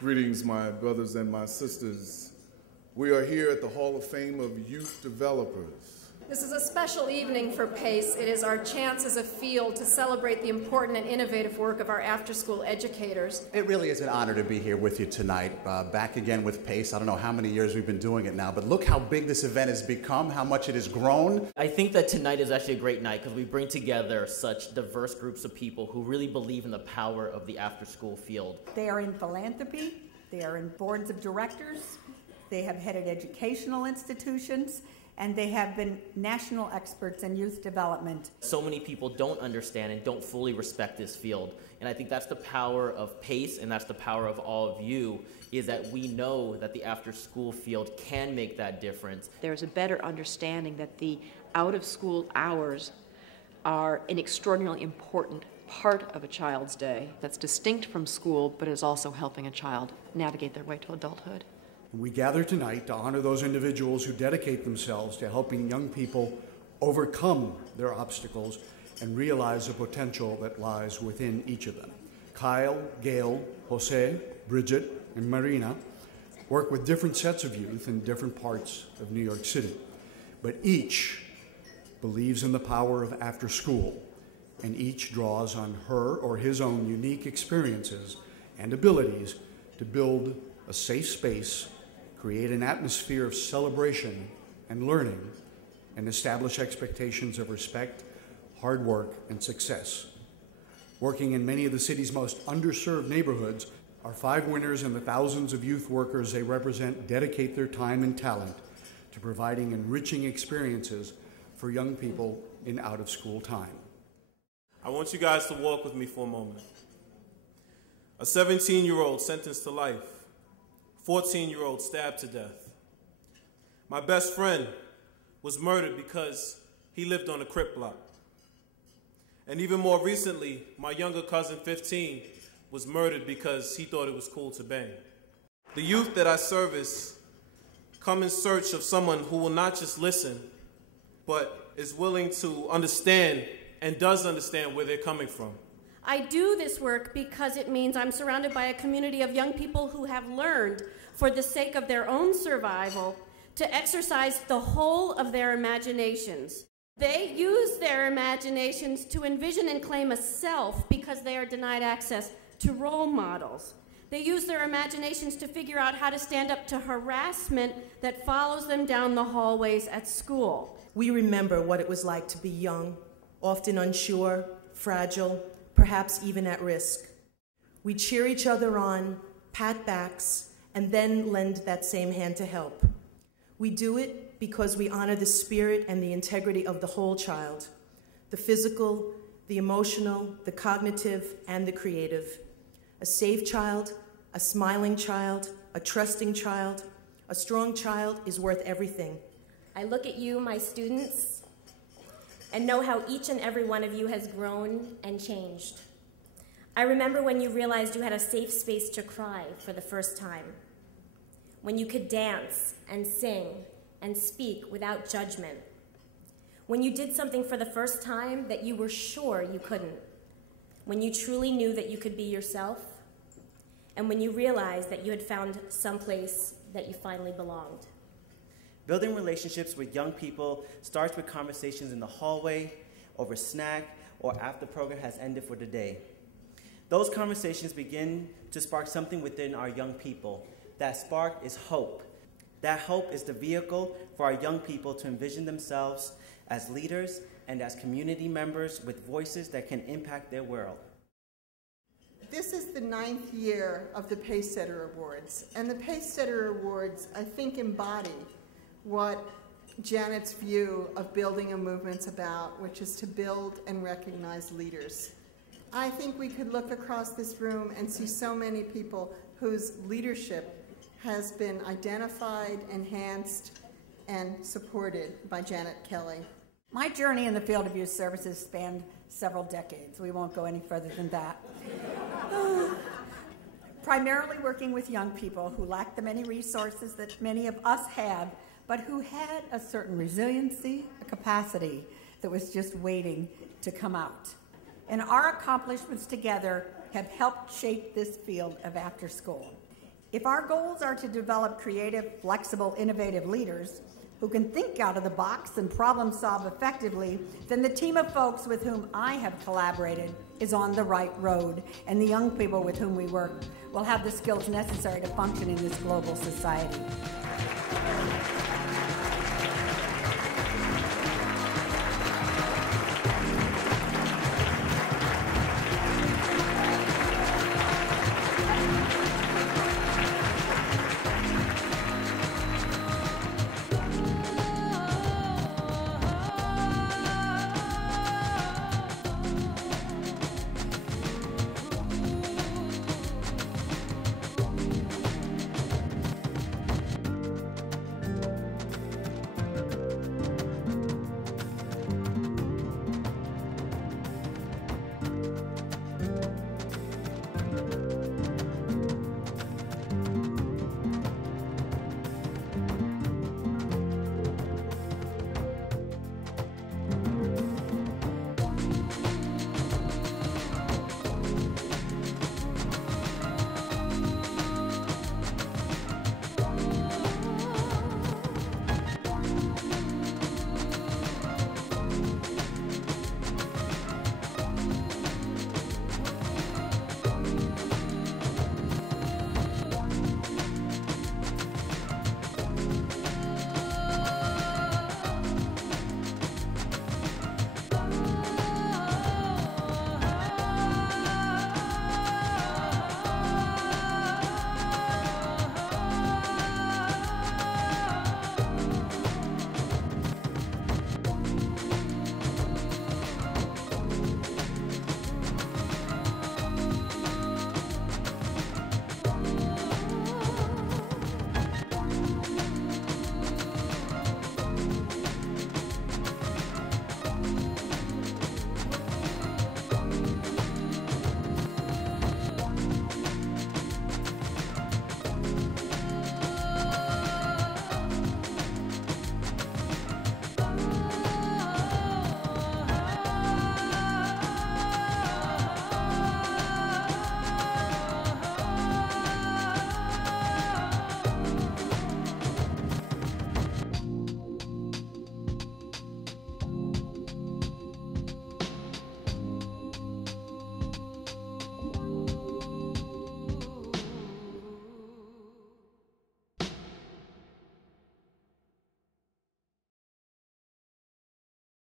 Greetings, my brothers and my sisters. We are here at the Hall of Fame of Youth Developers. This is a special evening for PASE. It is our chance as a field to celebrate the important and innovative work of our after-school educators. It really is an honor to be here with you tonight, back again with PASE. I don't know how many years we've been doing it now, but look how big this event has become, how much it has grown. I think that tonight is actually a great night because we bring together such diverse groups of people who really believe in the power of the after-school field. They are in philanthropy, they are in boards of directors, they have headed educational institutions, and they have been national experts in youth development. So many people don't understand and don't fully respect this field. And I think that's the power of PASE, and that's the power of all of you, is that we know that the after-school field can make that difference. There's a better understanding that the out-of-school hours are an extraordinarily important part of a child's day that's distinct from school, but is also helping a child navigate their way to adulthood. We gather tonight to honor those individuals who dedicate themselves to helping young people overcome their obstacles and realize the potential that lies within each of them. Kyle, Gale, Jose, Bridget, and Marina work with different sets of youth in different parts of New York City, but each believes in the power of after school, and each draws on her or his own unique experiences and abilities to build a safe space, create an atmosphere of celebration and learning, and establish expectations of respect, hard work, and success. Working in many of the city's most underserved neighborhoods, our 5 winners and the thousands of youth workers they represent dedicate their time and talent to providing enriching experiences for young people in out-of-school time. I want you guys to walk with me for a moment. A 17-year-old sentenced to life. 14-year-old stabbed to death. My best friend was murdered because he lived on a crip block. And even more recently, my younger cousin, 15, was murdered because he thought it was cool to bang. The youth that I service come in search of someone who will not just listen, but is willing to understand and does understand where they're coming from. I do this work because it means I'm surrounded by a community of young people who have learned, for the sake of their own survival, to exercise the whole of their imaginations. They use their imaginations to envision and claim a self because they are denied access to role models. They use their imaginations to figure out how to stand up to harassment that follows them down the hallways at school. We remember what it was like to be young, often unsure, fragile, perhaps even at risk. We cheer each other on, pat backs, and then lend that same hand to help. We do it because we honor the spirit and the integrity of the whole child, the physical, the emotional, the cognitive, and the creative. A safe child, a smiling child, a trusting child, a strong child is worth everything. I look at you, my students, and know how each and every one of you has grown and changed. I remember when you realized you had a safe space to cry for the first time, when you could dance and sing and speak without judgment, when you did something for the first time that you were sure you couldn't, when you truly knew that you could be yourself, and when you realized that you had found someplace that you finally belonged. Building relationships with young people starts with conversations in the hallway, over snack, or after the program has ended for the day. Those conversations begin to spark something within our young people. That spark is hope. That hope is the vehicle for our young people to envision themselves as leaders and as community members with voices that can impact their world. This is the 9th year of the PASEsetter Awards, and the PASEsetter Awards, I think, embody what Janet's view of building a movement's about, which is to build and recognize leaders. I think we could look across this room and see so many people whose leadership has been identified, enhanced, and supported by Janet Kelly. My journey in the field of youth services spanned several decades. We won't go any further than that. Primarily working with young people who lack the many resources that many of us have, but who had a certain resiliency, a capacity that was just waiting to come out. And our accomplishments together have helped shape this field of after school. If our goals are to develop creative, flexible, innovative leaders who can think out of the box and problem solve effectively, then the team of folks with whom I have collaborated is on the right road, and the young people with whom we work will have the skills necessary to function in this global society.